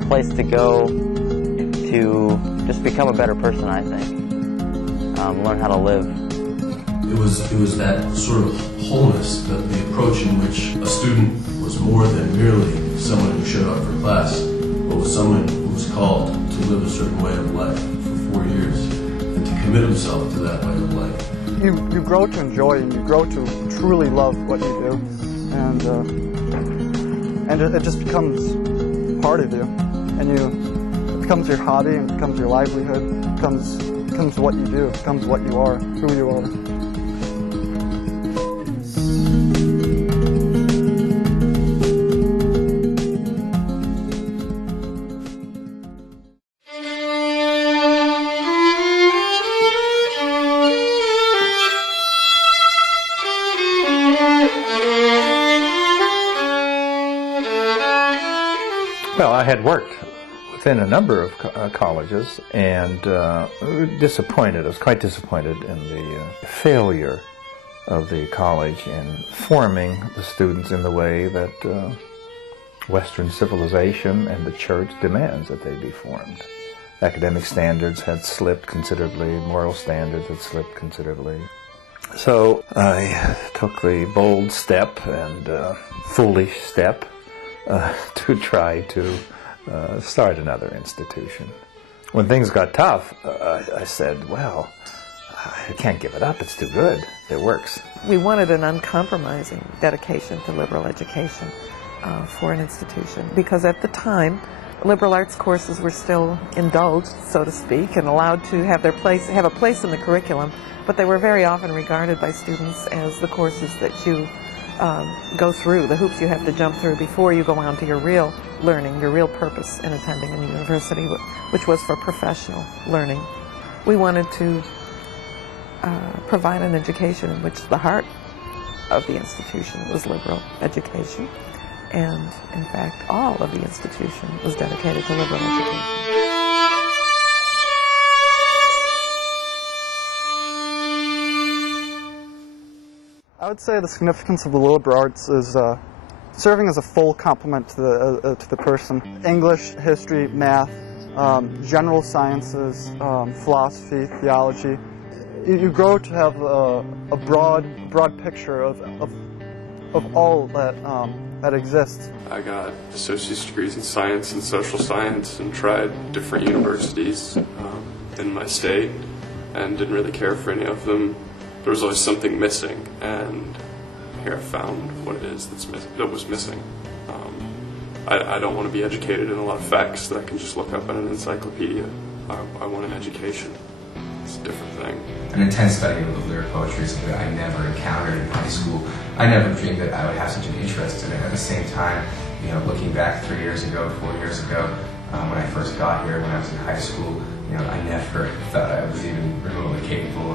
a place to go to just become a better person, I think. Learn how to live. It was that sort of wholeness, the approach in which a student was more than merely someone who showed up for class, but was someone who was called to live a certain way of life for 4 years and to commit himself to that way of life. You grow to enjoy and you grow to truly love what you do, and it just becomes part of you, and it becomes your hobby, and it becomes your livelihood, it becomes what you do, it becomes what you are, who you are. Well, I had worked within a number of colleges and disappointed. I was quite disappointed in the failure of the college in forming the students in the way that Western civilization and the church demands that they be formed. Academic standards had slipped considerably, moral standards had slipped considerably. So I took the bold step and foolish step to try to start another institution. When things got tough, I said, well, I can't give it up. It's too good. It works. We wanted an uncompromising dedication to liberal education for an institution, because at the time, liberal arts courses were still indulged, so to speak, and allowed to have a place in the curriculum, but they were very often regarded by students as the courses that you go through, the hoops you have to jump through before you go on to your real learning, your real purpose in attending a university, which was for professional learning. We wanted to provide an education in which the heart of the institution was liberal education, and in fact all of the institution was dedicated to liberal education. I would say the significance of the liberal arts is serving as a full complement to the person. English, history, math, general sciences, philosophy, theology. You grow to have a broad picture of all that exists. I got associate's degrees in science and social science and tried different universities in my state and didn't really care for any of them. There was always something missing, and here I found what it is that was missing. I don't want to be educated in a lot of facts that I can just look up in an encyclopedia. I want an education. It's a different thing. An intense study of lyric poetry is something that I never encountered in high school. I never dreamed that I would have such an interest in it. At the same time, looking back 3 years ago, 4 years ago, when I first got here, when I was in high school, I never thought I was even remotely capable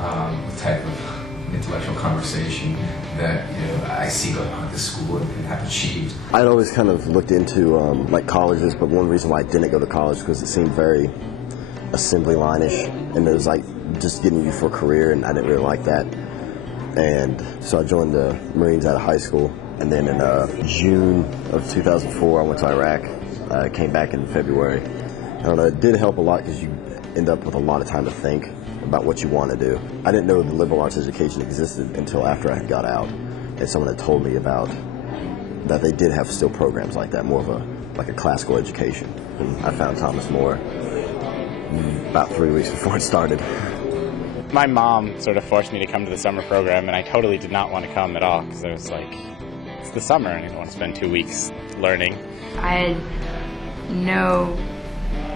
of the type of intellectual conversation that I see going on at this school and have achieved. I'd always kind of looked into like colleges, but one reason why I didn't go to college was because it seemed very assembly line-ish, and it was like just getting you for a career, and I didn't really like that. And so I joined the Marines out of high school, and then in June of 2004 I went to Iraq. I came back in February. I don't know, it did help a lot because you end up with a lot of time to think about what you want to do. I didn't know the liberal arts education existed until after I had got out, and someone had told me about that they did have still programs like that, more of a classical education. And I found Thomas More about 3 weeks before it started. My mom sort of forced me to come to the summer program, and I totally did not want to come at all because I was like, it's the summer and I don't want to spend 2 weeks learning. I had no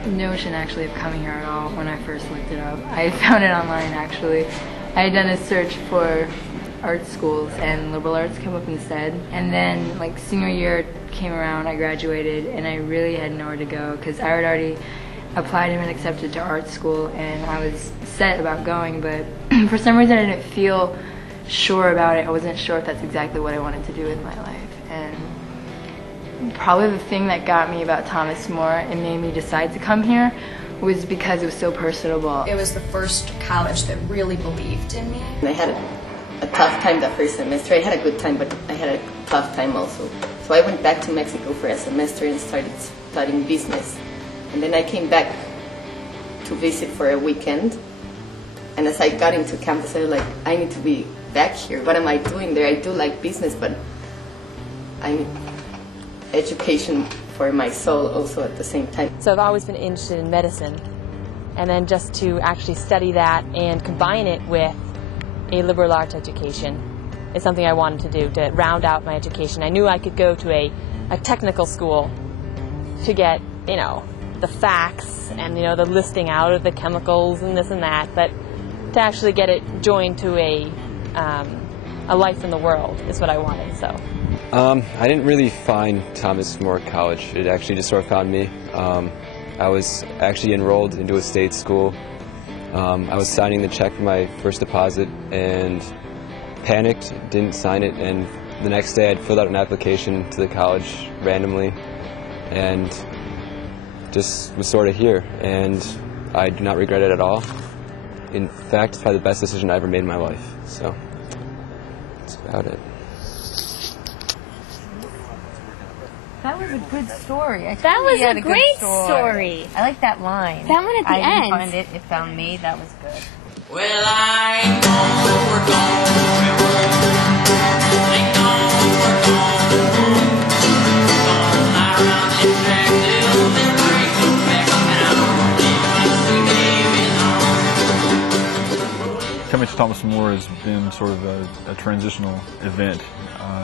notion actually of coming here at all when I first looked it up. I found it online actually. I had done a search for art schools and liberal arts came up instead. And then like senior year came around, I graduated, and I really had nowhere to go because I had already applied and been accepted to art school and I was set about going, but for some reason I didn't feel sure about it. I wasn't sure if that's exactly what I wanted to do with my life. And probably the thing that got me about Thomas More and made me decide to come here was because it was so personable. It was the first college that really believed in me. I had a tough time that first semester. I had a good time, but I had a tough time also. So I went back to Mexico for a semester and started studying business. And then I came back to visit for a weekend. And as I got into campus, I was like, I need to be back here. What am I doing there? I do like business, but I need education for my soul also at the same time. So I've always been interested in medicine. And then just to actually study that and combine it with a liberal arts education is something I wanted to do, to round out my education. I knew I could go to a technical school to get, you know, the facts and, you know, the listing out of the chemicals and this and that, but to actually get it joined to a life in the world is what I wanted. So I didn't really find Thomas More College. It actually just sort of found me. I was actually enrolled into a state school. I was signing the check for my first deposit and panicked, didn't sign it, and the next day I'd filled out an application to the college randomly and just was sort of here, and I do not regret it at all. In fact, it's probably the best decision I ever made in my life, so that's about it. That was a good story. That was a great story. I like that line. That one at the end. I didn't find it. It found me. That was good. Well, I ain't gonna work on ain't gonna work on lie around this track till the break come back down. Coming to Thomas More has been sort of a transitional event.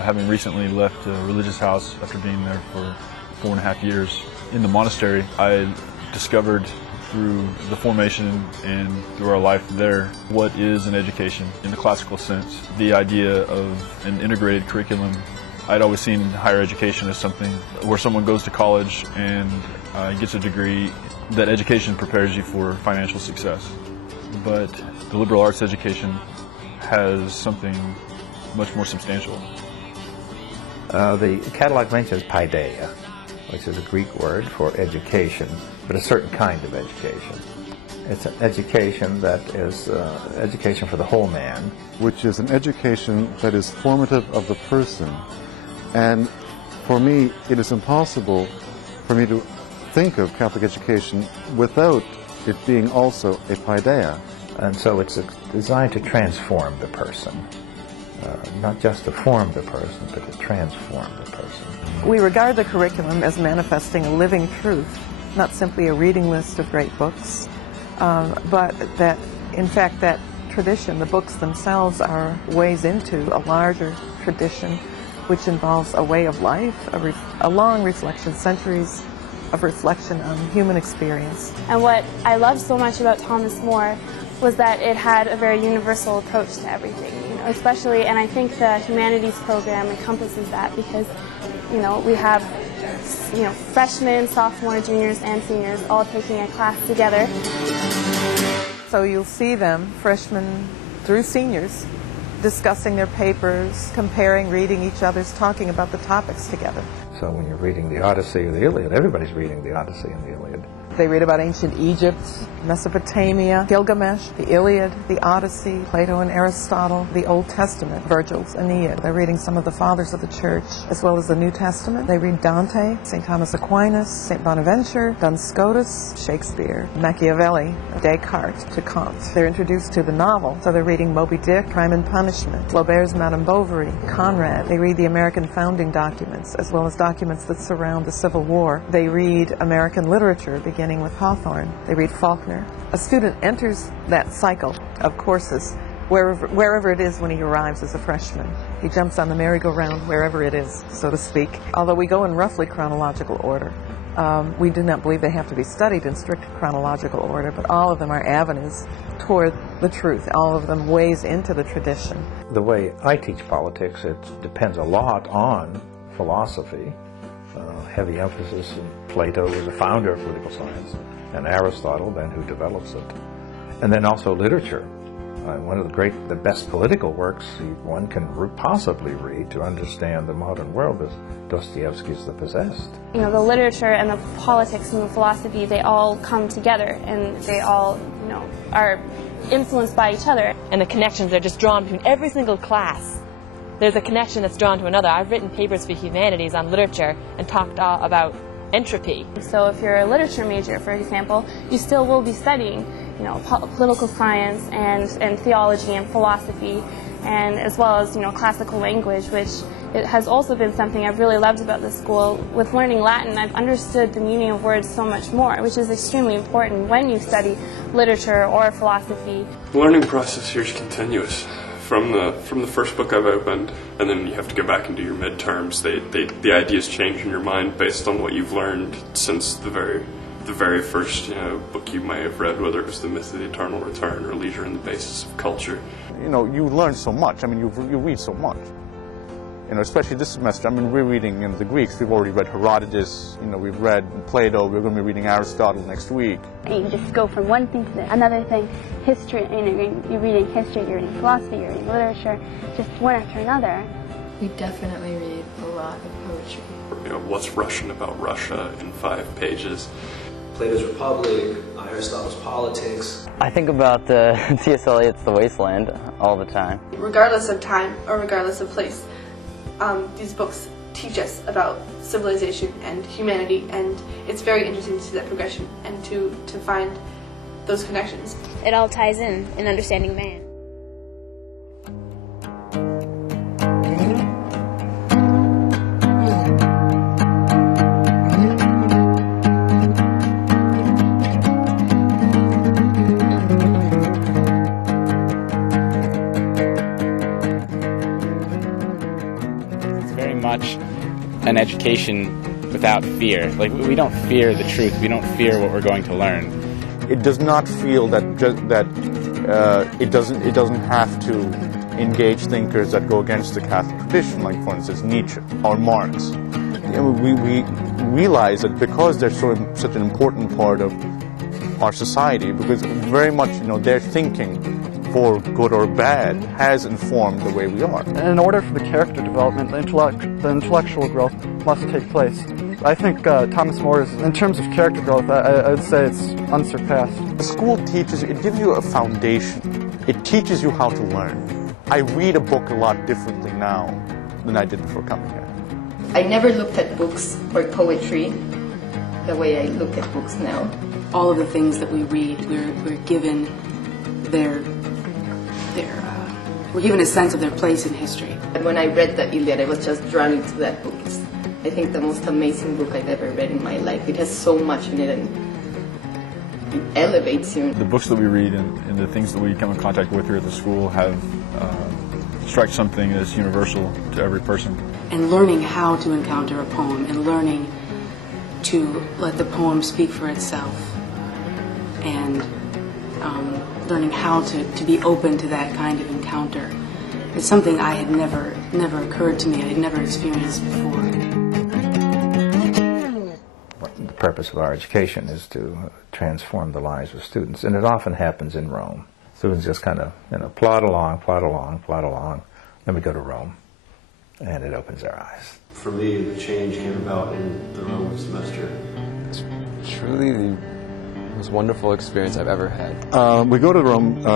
Having recently left a religious house after being there for 4.5 years in the monastery, I discovered through the formation and through our life there what is an education in the classical sense. The idea of an integrated curriculum. I'd always seen higher education as something where someone goes to college and gets a degree. That education prepares you for financial success. But the liberal arts education has something much more substantial. The catalog mentions paideia, which is a Greek word for education, but a certain kind of education. It's an education that is education for the whole man. Which is an education that is formative of the person. And for me, it is impossible for me to think of Catholic education without it being also a paideia. And so it's designed to transform the person. Not just to form the person, but to transform the person. We regard the curriculum as manifesting a living truth, not simply a reading list of great books, but that, in fact, that tradition, the books themselves, are ways into a larger tradition which involves a way of life, a long reflection, centuries of reflection on human experience. And what I loved so much about Thomas More was that it had a very universal approach to everything, you know, especially, and I think the humanities program encompasses that because, you know, we have, you know, freshmen, sophomore, juniors, and seniors all taking a class together. So you'll see them, freshmen through seniors, discussing their papers, comparing, reading each other's, talking about the topics together. So when you're reading the Odyssey or the Iliad, everybody's reading the Odyssey and the Iliad. They read about ancient Egypt, Mesopotamia, Gilgamesh, the Iliad, the Odyssey, Plato and Aristotle, the Old Testament, Virgil's Aeneid. They're reading some of the fathers of the church, as well as the New Testament. They read Dante, St. Thomas Aquinas, St. Bonaventure, Duns Scotus, Shakespeare, Machiavelli, Descartes, to Kant. They're introduced to the novel, so they're reading Moby Dick, Crime and Punishment, Flaubert's Madame Bovary, Conrad. They read the American founding documents, as well as documents that surround the Civil War. They read American literature, beginning with Hawthorne. They read Faulkner. A student enters that cycle of courses wherever it is when he arrives as a freshman. He jumps on the merry-go-round wherever it is, so to speak. Although we go in roughly chronological order. We do not believe they have to be studied in strict chronological order, but all of them are avenues toward the truth. All of them ways into the tradition. The way I teach politics, it depends a lot on philosophy. Heavy emphasis in Plato was the founder of political science, and Aristotle then who develops it. And then also literature. One of the best political works one can possibly read to understand the modern world is Dostoevsky's The Possessed. You know, the literature and the politics and the philosophy, they all come together and they all, you know, are influenced by each other. And the connections are just drawn between every single class there's a connection that's drawn to another. I've written papers for humanities on literature and talked about entropy. So if you're a literature major, for example, you still will be studying, you know, political science and theology and philosophy, and as well as, you know, classical language, which it has also been something I've really loved about this school. With learning Latin, I've understood the meaning of words so much more, which is extremely important when you study literature or philosophy. The learning process here is continuous. From the first book I've opened, and then you have to go back and do your midterms. The ideas change in your mind based on what you've learned since the very first, you know, book you may have read, whether it was The Myth of the Eternal Return or Leisure and the Basis of Culture. You know, you learn so much. I mean, you read so much. You know, especially this semester. I mean, we're reading, you know, the Greeks. We've already read Herodotus. You know, we've read Plato. We're going to be reading Aristotle next week. You just go from one thing to another thing. History, you know, you're reading history, you're reading philosophy, you're reading literature, just one after another. We definitely read a lot of poetry. You know, what's Russian about Russia in 5 pages? Plato's Republic, Aristotle's Politics. I think about T.S. Eliot's The Wasteland all the time. Regardless of time or regardless of place, these books teach us about civilization and humanity, and it's very interesting to see that progression and to find those connections. It all ties in understanding man. Much an education without fear. Like, we don't fear the truth. We don't fear what we're going to learn. It does not feel that it doesn't have to engage thinkers that go against the Catholic tradition, like for instance Nietzsche or Marx. You know, we realize that because they're such an important part of our society, because very much, you know, their thinking, for good or bad, has informed the way we are. In order for the character development, the intellectual growth must take place. I think Thomas More is, in terms of character growth, I would say it's unsurpassed. The school teaches you, it gives you a foundation. It teaches you how to learn. I read a book a lot differently now than I did before coming here. I never looked at books or poetry the way I look at books now. All of the things that we read, we're given we're given a sense of their place in history. And when I read the Iliad, I was just drawn into that book. It's, I think, the most amazing book I've ever read in my life. It has so much in it, and it elevates you. The books that we read and the things that we come in contact with here at the school have struck something that's universal to every person. And learning how to encounter a poem and learning to let the poem speak for itself, and learning how to be open to that kind of encounter. It's something I had never occurred to me. I had never experienced before. The purpose of our education is to transform the lives of students, and it often happens in Rome. Students just kind of, you know, plod along, then we go to Rome, and it opens their eyes. For me, the change came about in the Rome semester. It's truly the most wonderful experience I've ever had. We go to Rome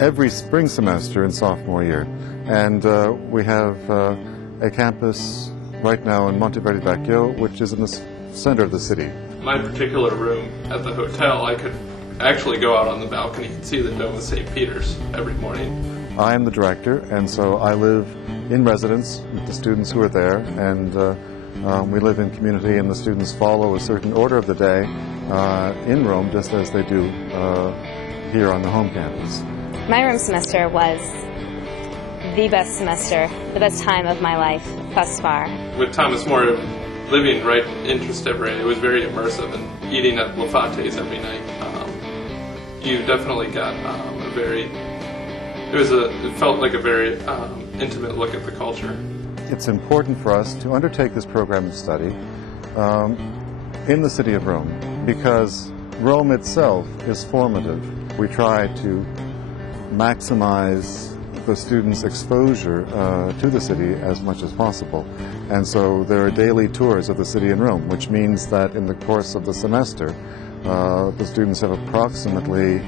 every spring semester in sophomore year, and we have a campus right now in Monteverdi Vecchio, which is in the center of the city. My particular room at the hotel, I could actually go out on the balcony and see the Dome of St. Peter's every morning. I am the director, and so I live in residence with the students who are there, and we live in community, and the students follow a certain order of the day in Rome, just as they do here on the home campus. My Rome semester was the best semester, the best time of my life thus far. With Thomas More living right in Trastevere, it was very immersive, and eating at Lafate's every night, you definitely got it felt like a very intimate look at the culture. It's important for us to undertake this program of study in the city of Rome, because Rome itself is formative. We try to maximize the students' exposure to the city as much as possible. And so there are daily tours of the city in Rome, which means that in the course of the semester, the students have approximately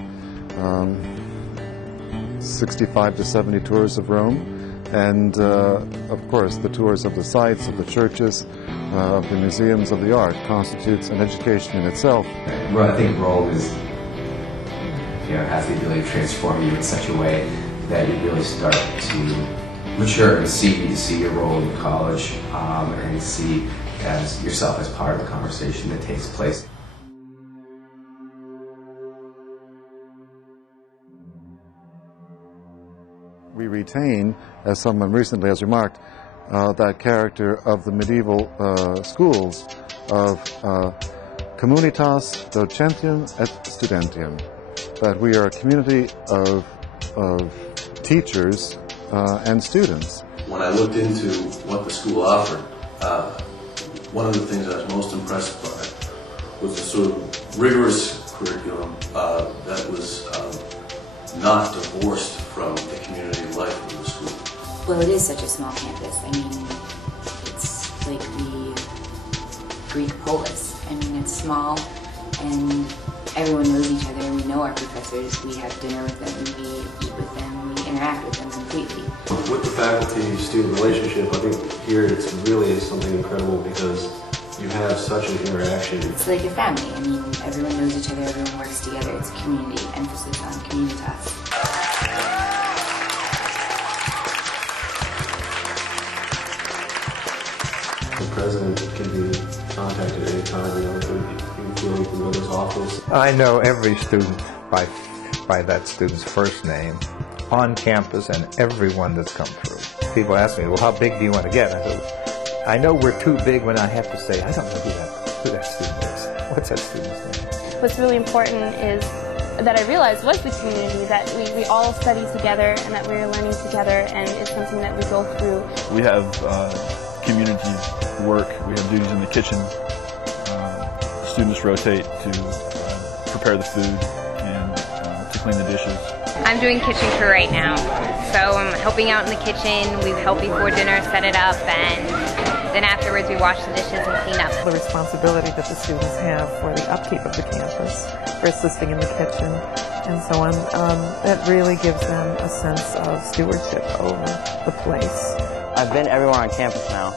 65 to 70 tours of Rome, And of course, the tours of the sites, of the churches, of the museums of the art constitutes an education in itself. Well, I think Roll is, has the ability to transform you in such a way that you really start to mature and see your role in college and see as yourself as part of the conversation that takes place. We retain, as someone recently has remarked, that character of the medieval schools of communitas docentium et studentium, that we are a community of teachers and students. When I looked into what the school offered, one of the things I was most impressed by was the sort of rigorous curriculum that was not divorced from the community life of the school. Well, it is such a small campus. I mean, it's like the Greek polis. I mean, it's small and everyone knows each other. We know our professors. We have dinner with them. We eat with them. We interact with them completely. With the faculty-student relationship, I think here it really is something incredible because you have such an interaction. It's like a family. I mean, everyone knows each other. Everyone works together. It's a community, emphasis on communitas. The president can be contacted at any time. You can go to his office. I know every student by that student's first name on campus and everyone that's come through. People ask me, well, how big do you want to get? I said, I know we're too big when I have to say, I don't know who that student is. What's that student's name? What's really important is that I realized was the community, that we all study together and that we're learning together, and it's something that we go through. We have community work. We have duties in the kitchen. Students rotate to prepare the food and to clean the dishes. I'm doing kitchen crew right now, so I'm helping out in the kitchen. We help before dinner, set it up, and then afterwards we wash the dishes and clean up. The responsibility that the students have for the upkeep of the campus, for assisting in the kitchen, and so on, that really gives them a sense of stewardship over the place. I've been everywhere on campus now,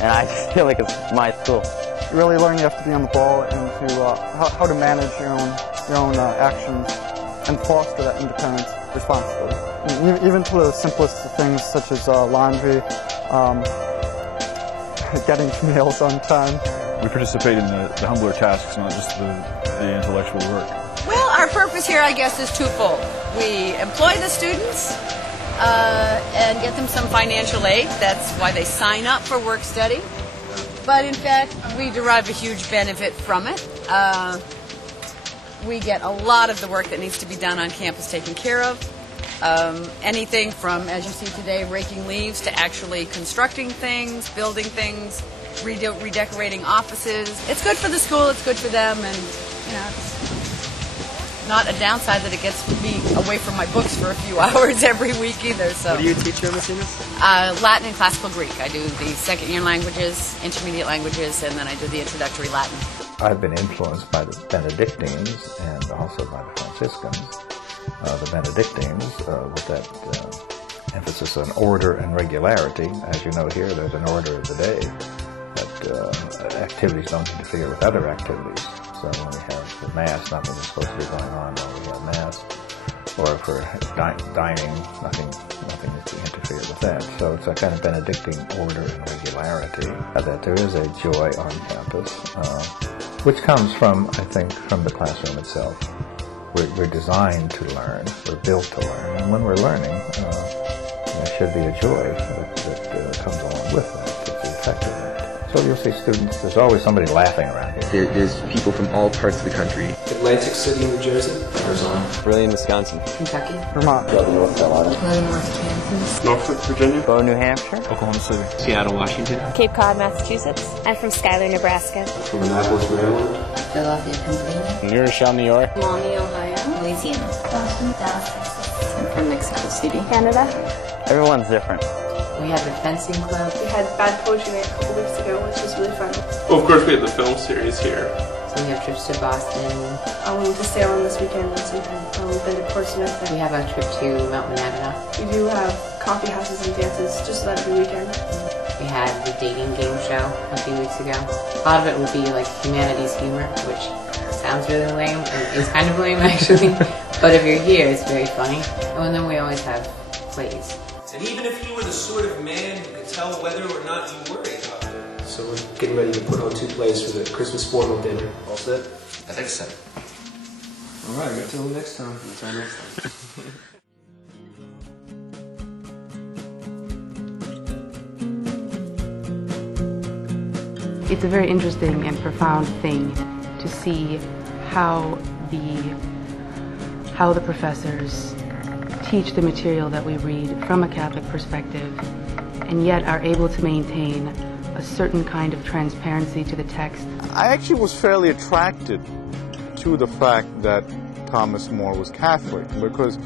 and I just feel like it's my school. You really learn you have to be on the ball and to how to manage your own actions and foster that independent responsibility. Even to the simplest of things such as laundry, getting meals on time. We participate in the humbler tasks, not just the intellectual work. Well, our purpose here, I guess, is twofold. We employ the students and get them some financial aid. That's why they sign up for work study. But in fact, we derive a huge benefit from it. We get a lot of the work that needs to be done on campus taken care of. Anything from, as you see today, raking leaves to actually constructing things, building things, redecorating offices. It's good for the school, it's good for them, and it's not a downside that it gets me away from my books for a few hours every week either. So. What do you teach here, Miss Enos? Latin and Classical Greek. I do the second-year languages, intermediate languages, and then I do the introductory Latin. I've been influenced by the Benedictines and also by the Franciscans. The Benedictines, with that emphasis on order and regularity. As you know here, there's an order of the day, that activities don't interfere with other activities. So when we have the Mass, nothing is supposed to be going on while we have Mass. Or if we're dining, nothing is to interfere with that. So it's a kind of Benedictine order and regularity, that there is a joy on campus, which comes from, I think, from the classroom itself. We're designed to learn, we're built to learn, and when we're learning, there should be a joy that comes along with that, that's the effect of that. So you'll see students, there's always somebody laughing around here. There's people from all parts of the country. Atlantic City, New Jersey. Arizona. Brilliant, Wisconsin. Kentucky. Vermont. North Carolina. Leavenworth, Kansas. Norfolk, Virginia. Bow, New Hampshire. Oklahoma City. Seattle, Washington. Cape Cod, Massachusetts. I'm from Schuyler, Nebraska. From Annapolis, Maryland. Philadelphia, Pennsylvania. New Rochelle, New York. Miami, Ohio. Louisiana. Boston, Dallas, Texas. I'm from Mexico City. Canada. Everyone's different. We have a fencing club. We had bad poetry night a couple weeks ago, which was really fun. Well, of course, we had the film series here. We have trips to Boston. We went to Salem this weekend and sometimes we've been to Portsmouth. We have a trip to Mount Monadnock. We do have coffee houses and dances just about every weekend. We had the dating game show a few weeks ago. A lot of it would be like humanities humor, which sounds really lame and is kind of lame actually. But if you're here, it's very funny. And then we always have plays. And even if you were the sort of man who could tell whether or not you were a doctor. So we're getting ready to put on 2 plays for the Christmas formal dinner. All set? I think so. All right, until next time. Until next time. It's a very interesting and profound thing to see how the professors teach the material that we read from a Catholic perspective, and yet are able to maintain a certain kind of transparency to the text. I actually was fairly attracted to the fact that Thomas More was Catholic, because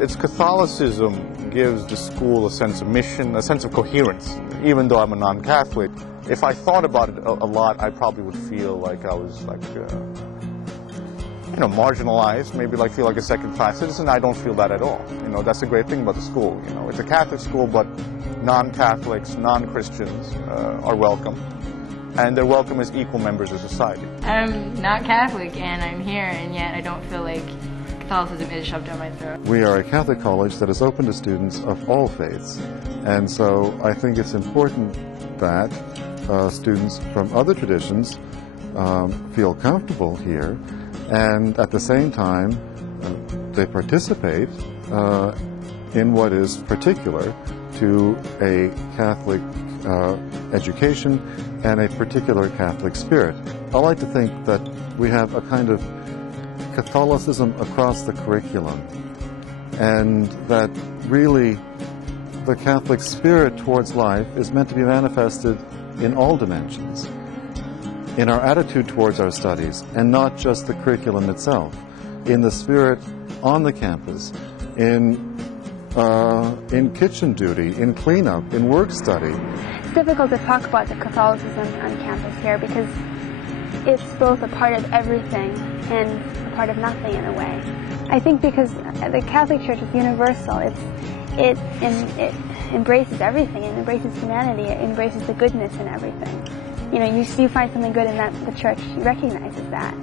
its Catholicism gives the school a sense of mission, a sense of coherence. Even though I'm a non-Catholic, if I thought about it a lot, I probably would feel like I was marginalized, maybe feel like a second-class citizen. I don't feel that at all. That's the great thing about the school. It's a Catholic school, but non-Catholics, non-Christians are welcome, and they're welcome as equal members of society. I'm not Catholic, and I'm here, and yet I don't feel like Catholicism is shoved down my throat. We are a Catholic college that is open to students of all faiths, and so I think it's important that students from other traditions feel comfortable here, and at the same time they participate in what is particular to a Catholic education and a particular Catholic spirit. I like to think that we have a kind of Catholicism across the curriculum, and that really the Catholic spirit towards life is meant to be manifested in all dimensions, in our attitude towards our studies, and not just the curriculum itself, in the spirit on the campus, in kitchen duty, in cleanup, in work study. It's difficult to talk about the Catholicism on campus here because it's both a part of everything and a part of nothing in a way. I think because the Catholic Church is universal. It embraces everything. It embraces humanity. It embraces the goodness in everything. You find something good in the church. You recognize that.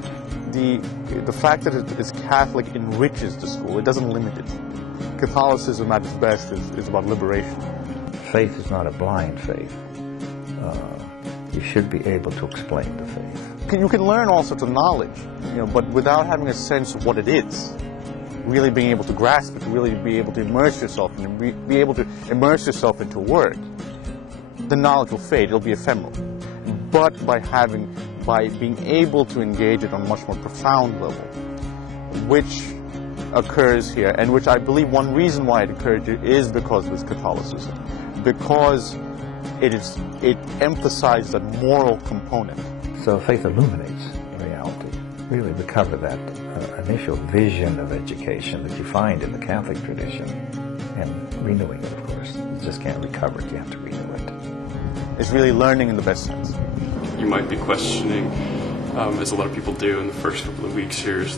The fact that it's Catholic enriches the school. It doesn't limit it. Catholicism at its best is about liberation. Faith is not a blind faith. You should be able to explain the faith. You can learn all sorts of knowledge, but without having a sense of what it is, really being able to grasp it, really be able to immerse yourself and be able to immerse yourself into a word, the knowledge will fade. It'll be ephemeral. But by being able to engage it on a much more profound level, which occurs here, and which I believe one reason why it occurred here is because of its Catholicism, because it emphasizes that moral component. So faith illuminates reality. Really recover that initial vision of education that you find in the Catholic tradition, and renewing it, of course. You just can't recover it, you have to renew it. It's really learning in the best sense. You might be questioning, as a lot of people do in the first couple of weeks here, as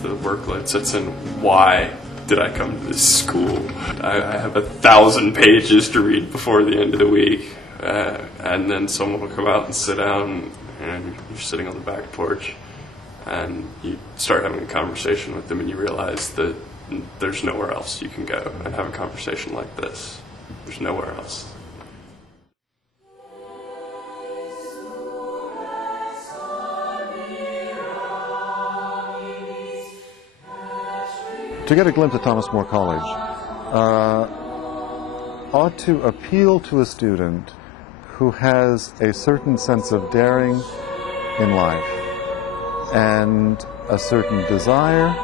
the workload sets in, why did I come to this school? I have 1,000 pages to read before the end of the week, and then someone will come out and sit down, and you're sitting on the back porch, and you start having a conversation with them, and you realize that there's nowhere else you can go and have a conversation like this. There's nowhere else. To get a glimpse of Thomas More College ought to appeal to a student who has a certain sense of daring in life and a certain desire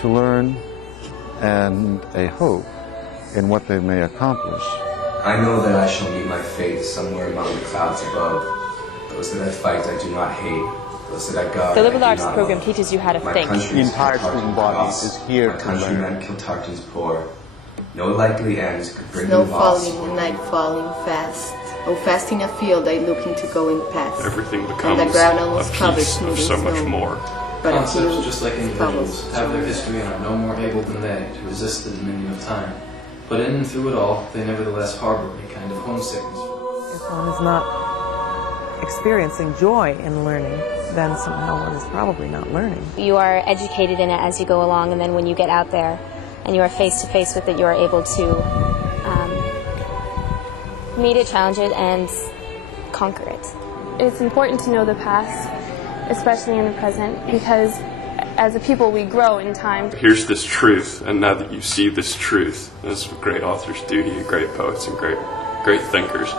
to learn and a hope in what they may accomplish. I know that I shall meet my fate somewhere among the clouds above. Those that I fight I do not hate. The liberal arts program teaches you how to think. The entire student body is here to learn. Countrymen Kiltartan's poor. No likely ends could bring Snow them loss. falling, the night falling fast. How fast in a field I look into going past. Everything and becomes the ground almost a covers piece of so much more. But concepts, just like individuals, have their history and are no more able than they to resist the dominion of time. But in and through it all, they nevertheless harbor a kind of homesickness. If one is not experiencing joy in learning, then somehow one is probably not learning. You are educated in it as you go along, and then when you get out there and you are face to face with it, you are able to meet it, challenge it, and conquer it. It's important to know the past, especially in the present, because as a people we grow in time. Here's this truth, and now that you see this truth, as great authors do to you, great poets and great thinkers,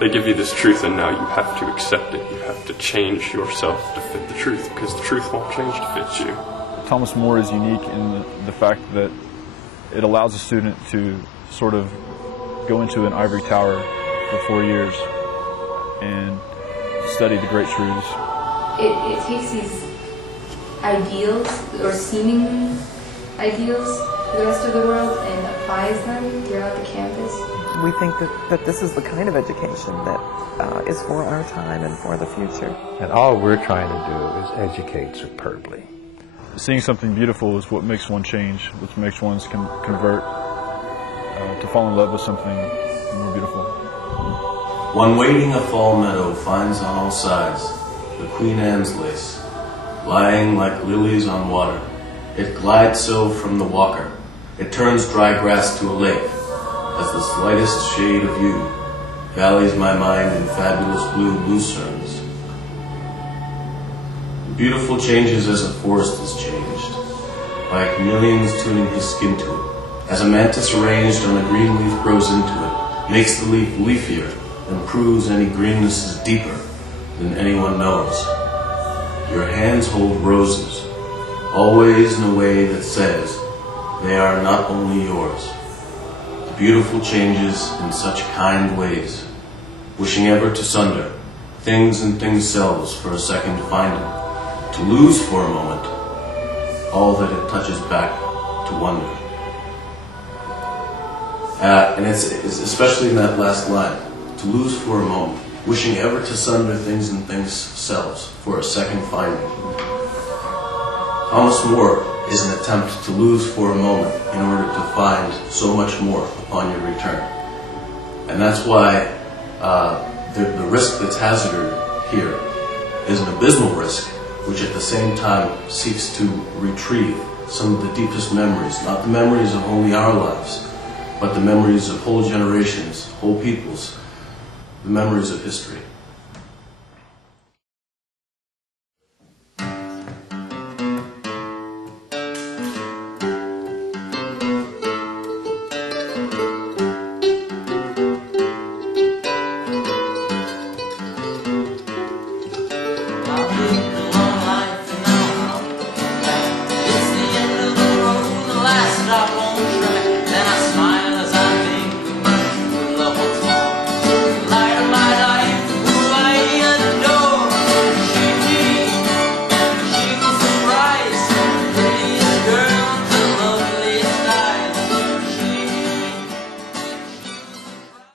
they give you this truth, and now you have to accept it. You have to change yourself to fit the truth, because the truth won't change to fit you. Thomas More is unique in the fact that it allows a student to sort of go into an ivory tower for 4 years and study the great truths. It takes these ideals, or seemingly ideals, to the rest of the world and applies them throughout the campus. We think that this is the kind of education that is for our time and for the future. And all we're trying to do is educate superbly. Seeing something beautiful is what makes one change, which makes one convert to fall in love with something more beautiful. One wading a fall meadow finds on all sides the Queen Anne's lace, lying like lilies on water. It glides so from the walker, it turns dry grass to a lake, as the slightest shade of you valleys my mind in fabulous blue lucernes. The beautiful changes as a forest is changed, by chameleons tuning his skin to it, as a mantis arranged on a green leaf grows into it, makes the leaf leafier, and proves any greenness is deeper than anyone knows. Your hands hold roses, always in a way that says they are not only yours. The beautiful changes in such kind ways, wishing ever to sunder things and things selves for a second finding, to lose for a moment all that it touches back to wonder. And it's especially in that last line, to lose for a moment, wishing ever to sunder things and things selves for a second finding. Thomas More is an attempt to lose for a moment in order to find so much more upon your return. And that's why the risk that's hazarded here is an abysmal risk, which at the same time seeks to retrieve some of the deepest memories, not the memories of only our lives, but the memories of whole generations, whole peoples, the memories of history.